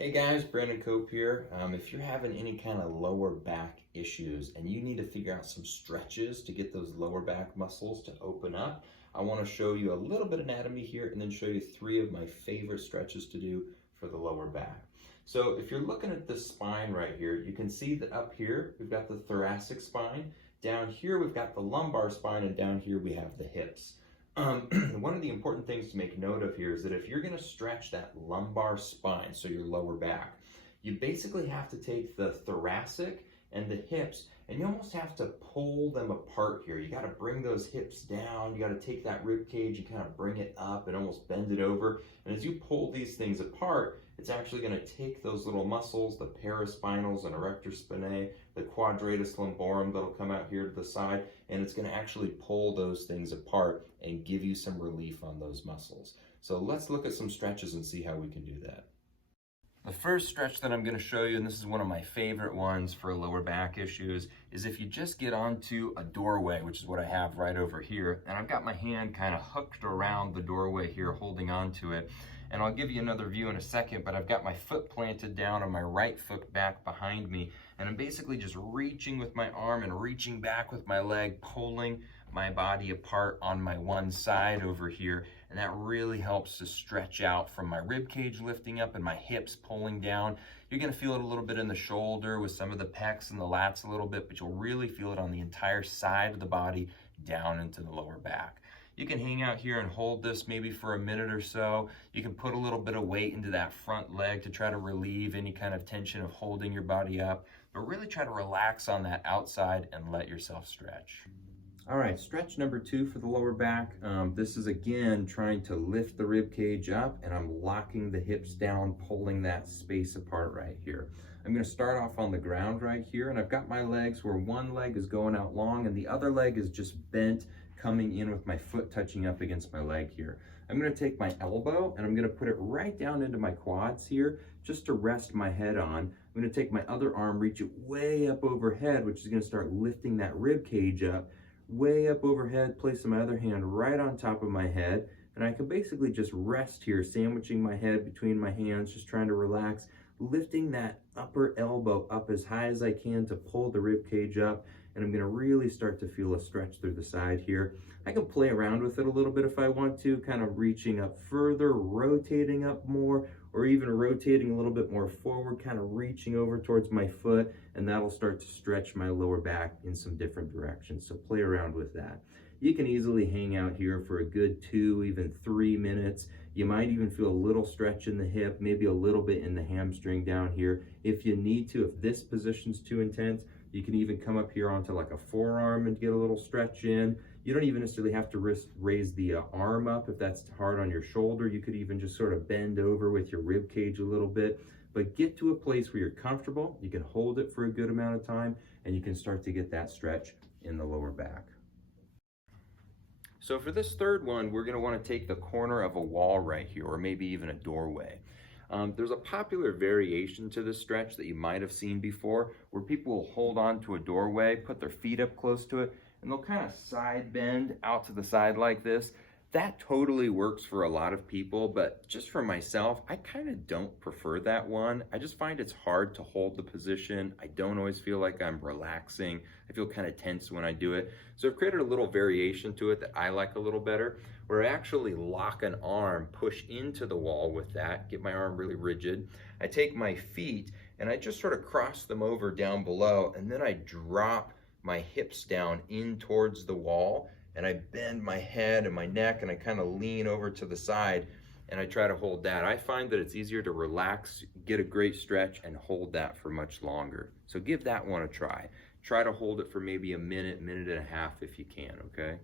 Hey guys, Brandon Cope here. If you're having any kind of lower back issues and you need to figure out some stretches to get those lower back muscles to open up, I want to show you a little bit of anatomy here and then show you 3 of my favorite stretches to do for the lower back. So if you're looking at the spine right here, you can see that up here we've got the thoracic spine, down here we've got the lumbar spine, and down here we have the hips. One of the important things to make note of here is that if you're going to stretch that lumbar spine, so your lower back, you basically have to take the thoracic and the hips and you almost have to pull them apart here. You got to bring those hips down, you got to take that rib cage, you kind of bring it up and almost bend it over. And as you pull these things apart, it's actually going to take those little muscles, the paraspinals and erector spinae, the quadratus lumborum that'll come out here to the side, and it's going to actually pull those things apart and give you some relief on those muscles. So let's look at some stretches and see how we can do that. The first stretch that I'm going to show you, and this is one of my favorite ones for lower back issues, is if you just get onto a doorway, which is what I have right over here, and I've got my hand kind of hooked around the doorway here, holding onto it. And I'll give you another view in a second, but I've got my foot planted down on my right foot back behind me, and I'm basically just reaching with my arm and reaching back with my leg, pulling my body apart on my one side over here, and that really helps to stretch out from my rib cage lifting up and my hips pulling down. You're going to feel it a little bit in the shoulder with some of the pecs and the lats a little bit, but you'll really feel it on the entire side of the body down into the lower back. You can hang out here and hold this maybe for a minute or so. You can put a little bit of weight into that front leg to try to relieve any kind of tension of holding your body up, but really try to relax on that outside and let yourself stretch. All right, stretch number 2 for the lower back. This is again trying to lift the rib cage up, and I'm locking the hips down, pulling that space apart right here. I'm going to start off on the ground right here, and I've got my legs where one leg is going out long and the other leg is just bent, coming in with my foot touching up against my leg here. I'm going to take my elbow and I'm going to put it right down into my quads here just to rest my head on. I'm going to take my other arm, reach it way up overhead, which is going to start lifting that rib cage up way up overhead, placing my other hand right on top of my head, and I can basically just rest here, sandwiching my head between my hands, just trying to relax, lifting that upper elbow up as high as I can to pull the rib cage up, and I'm going to really start to feel a stretch through the side here. I can play around with it a little bit if I want to, kind of reaching up further, rotating up more, or even rotating a little bit more forward, kind of reaching over towards my foot, and that'll start to stretch my lower back in some different directions. So play around with that. You can easily hang out here for a good 2, even 3 minutes. You might even feel a little stretch in the hip, maybe a little bit in the hamstring down here. If you need to, if this position's too intense, you can even come up here onto like a forearm and get a little stretch in. You don't even necessarily have to raise the arm up if that's hard on your shoulder. You could even just sort of bend over with your rib cage a little bit. But get to a place where you're comfortable, you can hold it for a good amount of time, and you can start to get that stretch in the lower back. So for this third one, we're going to want to take the corner of a wall right here, or maybe even a doorway. There's a popular variation to this stretch that you might have seen before, where people will hold on to a doorway, put their feet up close to it, and they'll kind of side bend out to the side like this. That totally works for a lot of people, but just for myself, I kind of don't prefer that one. I just find it's hard to hold the position. I don't always feel like I'm relaxing. I feel kind of tense when I do it. So I've created a little variation to it that I like a little better, where I actually lock an arm, push into the wall with that, get my arm really rigid. I take my feet and I just sort of cross them over down below, and then I drop my hips down in towards the wall, and I bend my head and my neck and I kind of lean over to the side and I try to hold that. I find that it's easier to relax, get a great stretch, and hold that for much longer. So give that one a try. Try to hold it for maybe a minute, minute and a half if you can, okay?